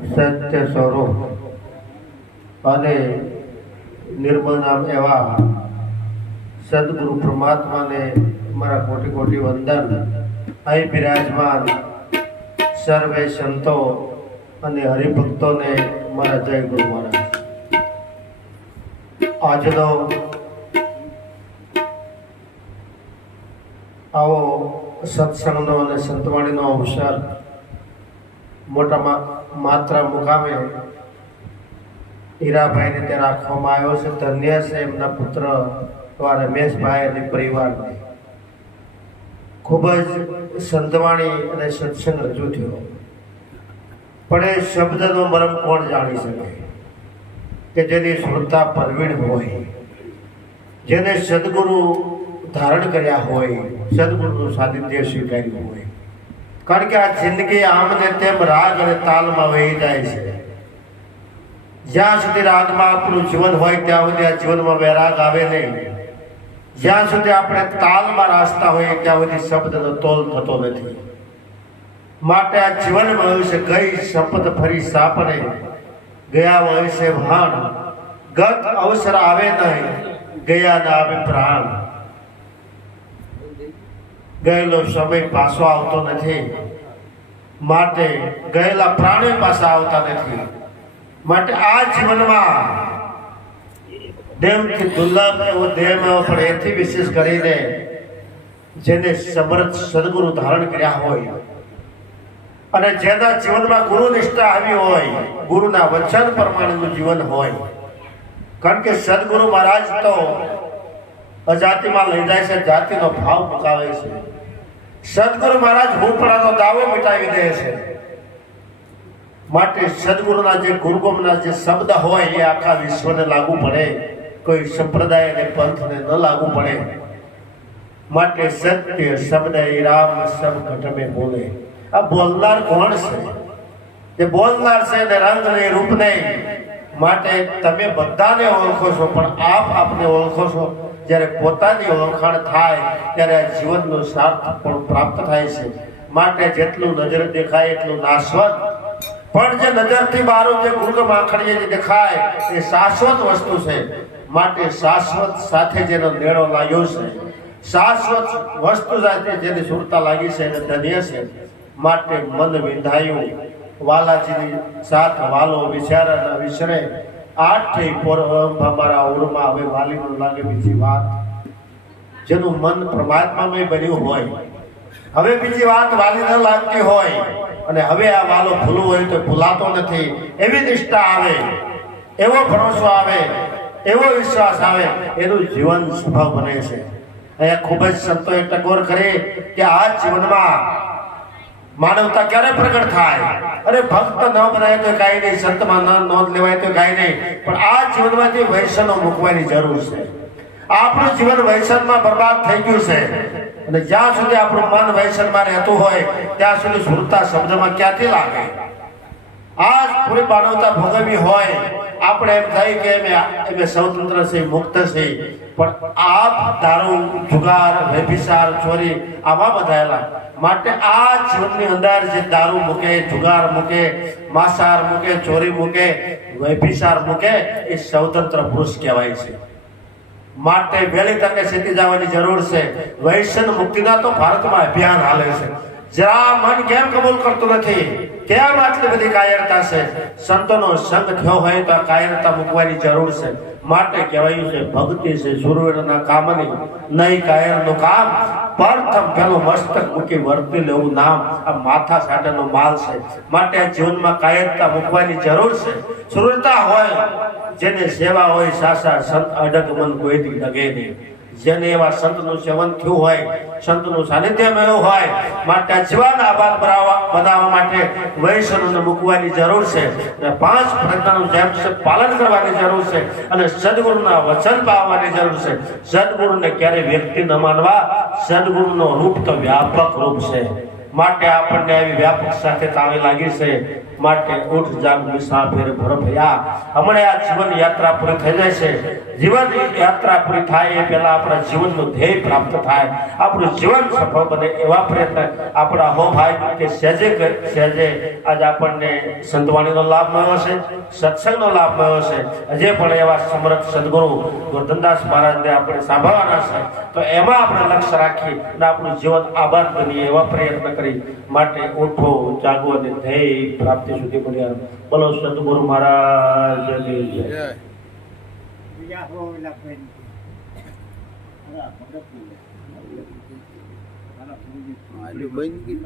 સત્ય સ્વરૂપ અને નિર્મળ નામ એવા સદગુરુ પરમાત્માને મારા કોટી કોટી વંદન। અહીં બિરાજમાન સર્વે સંતો અને હરિભક્તોને મારા જય ગુરુ મહારાજ। આજનો આવો સત્સંગનો અને સંતવાણીનો અવસર મોટા માત્રા મુકામે હીરાભાઈને ત્યાં રાખવામાં આવ્યો છે। ધન્ય છે એમના પુત્ર એવા રમેશભાઈ અને પરિવારને। ખૂબ જ સંતવાણી અને સત્સંગ રજૂ થયો, પણ એ શબ્દનો મરમ કોણ જાણી શકે કે જેની સુરતા પરવીણ હોય, જેને સદગુરુ ધારણ કર્યા હોય, સદગુરુનું સાનિધ્ય સ્વીકાર્યું હોય। કારણ કે આ જિંદગી આમ ને તેમ રાગ અને તાલમાં વહી જાય છે। જ્યાં સુધી રાગમાં આપણું જીવન હોય ત્યાં સુધી આ જીવનમાં વૈરાગ આવે નહીં। જ્યાં સુધી આપણે તાલમાં રાસ્તા હોઈએ ત્યાં સુધી શબ્દનો તોલ થતો નથી। માટે આ જીવનમાં આવ્યું છે ગઈ શપથ ફરી સાપને, ગયા વર્ષે ભાન, ગત અવસર આવે નહીં, ગયા ના આવે પ્રાણ। ગયેલો સમય પાછો આવતો નથી, માટે ગયેલા પ્રાણો પાછા આવતા નથી। માટે આ જીવનમાં દેવથી દુર્લભ એવો દેહ મેળવો, પણ એથી વિશેષ કરીને જેને સમર્થ સદગુરુ ધારણ કર્યા હોય અને જેના જીવનમાં ગુરુ નિષ્ઠા આવી હોય, ગુરુના વચન પ્રમાણેનું જીવન હોય। કારણ કે સદગુરુ મહારાજ તો અજાતિમાં લઈ જાય છે, જાતિનો ભાવ મુકાવે છે। સદગુરુ મહારાજ હુંપડાનો દાવો મિટાવી દે છે। માટે સદગુરુના જે ગુરુગમના જે શબ્દ હોય એ આખા વિશ્વને લાગુ પડે, કોઈ સંપ્રદાય અને પંથને ન લાગુ પડે। માટે સત્ય શબ્દ રામ સબ ઘટ में બોલે। આ બોલનાર કોણ છે? જે બોલનાર છે ને રંગ ને રૂપ નહીં। માટે તમે બધાને ઓળખો છો, પણ આપ આપને ઓળખો છો। જ્યારે પોતાની ઓળખાણ થાય ત્યારે આ જીવનનો સાર્થ પણ પ્રાપ્ત થાય છે। માટે જેટલું નજર દેખાય એટલું નાશવંત, પણ જે નજરથી બારું જે ગુરુગમ આખડીએ જે દેખાય એ શાશ્વત વસ્તુ છે। માટે શાશ્વત સાથે જેનો મેળો લાગ્યો છે, શાશ્વત વસ્તુ સાથે જેની સુરતા લાગી છે એને ધન્ય છે। માટે મન વિંધાયું વાલાજીની સાથ વાલો વિચારના વિસરે, આઠ પોર અમારા ઓરમાં હવે વાલીનું લાગે બીજી વાત। જેનું મન પરમાત્મામાં બન્યું હોય, હવે બીજી વાત વાલી ન લાગતી હોય અને હવે આ વાલો ભૂલવું હોય તો ભૂલાતો નથી, એવી નિષ્ઠા આવે, એવો ભરોસો આવે, એવો વિશ્વાસ આવે, એનું જીવન સફળ બને છે। અહીંયા ખૂબ જ સંતોએ ટકોર કરી કે આ જીવનમાં માનવતા ક્યારે પ્રગટ થાય? અરે ભક્ત ન બનાય તો કાંઈ નહીં, સંતમાં ન નોંધ લેવાય તો કાંઈ નહીં, પણ આ જીવનમાંથી વૈષણો મૂકવાની જરૂર છે। આપણું જીવન વૈષણમાં બરબાદ થઈ ગયું છે, અને જ્યાં સુધી આપણું મન વૈષણમાં રહેતું હોય ત્યાં સુધી સુરતા શબ્દમાં ક્યાંથી લાગે? આ પૂરી માનવતા ભોગવવી હોય, આપણે એમ થાય કે અમે સ્વતંત્ર છે, મુક્ત છે, પણ આપ દારૂ, જુગાર, વ્યભિચાર, ચોરી આમાં બધાયેલા। માટે આ જીવનની અંદર જે દારૂ મૂકે, જુગાર મૂકે, માંસાહાર મૂકે, ચોરી મૂકે, વ્યભિચાર મૂકે, એ સ્વતંત્ર પુરુષ કહેવાય છે। માટે વહેલી તકે સીધી જવાની જરૂર છે। વૈષ્ણવ મુક્તિના તો ભારતમાં અભિયાન હાલે છે। જરા મન કેમ કબૂલ કરતું નથી? કેમ આટલી બધી કાયરતા છે? સંતોનો સંગ થયો હોય તો આ કાયરતા મૂકવાની જરૂર છે। માટે કહેવાયું છે ભક્તિ છે સુરવીરના કામની, નહીં કાયરનું કામ। પ્રથમ પેલું મસ્તક મૂકી વર્તી લેવું નામ, આ માથા સાટેનો માલ છે। માટે આ જીવનમાં કાયરતા મૂકવાની જરૂર છે। સુરતા હોય, જેને સેવા હોય સાસા સંત અડગ મન કોઈથી ડગે નહીં। જેને એવા સંતનું સેવન થયું હોય, સંતનું સાનિધ્ય મળ્યું હોય, માટે જીવન આબાદ બનાવવા માટે વૈષ્ણવને મૂકવાની જરૂર છે, અને 5 પ્રજ્ઞાનું જેમ પાલન કરવાની જરૂર છે, અને સદગુરુના વચન પાવવાની જરૂર છે। સદગુરુને ક્યારે વ્યક્તિ ન માનવા, સદગુરુનો રૂપ તો વ્યાપક રૂપ છે। માટે આપણને આવી વ્યાપક સાથે તાવે લાગી છે। માટે ઉઠ જાગ મુસાફિર ભર ભયા। હમણાં આ જીવન યાત્રા પૂરી થઈ જાય છે। જીવન યાત્રા પૂરી થાય એ પહેલા આપણા જીવનનું ધ્યેય પ્રાપ્ત થાય, આપણું જીવન સફળ બને એવા પ્રયત્ન આપણા હો ભાઈ કે સહેજે આજે આપણને સંતવાણીનો લાભ મળ્યો છે, સત્સંગનો લાભ મળ્યો છે. હજે પણ એવા સમર્થ સદગુરુ ગોરધનદાસ મહારાજને આપણે સાંભળવાના છે, તો એમાં આપણે લક્ષ્ય રાખી અને આપણું જીવન આબાદ બનીએ એવા પ્રયત્ન કરી માટે ઉઠો, જાગો અને ધ્યેય પ્રાપ્તિ સુધી પડ્યા. બોલો સદગુરુ મહારાજની જય. બંધ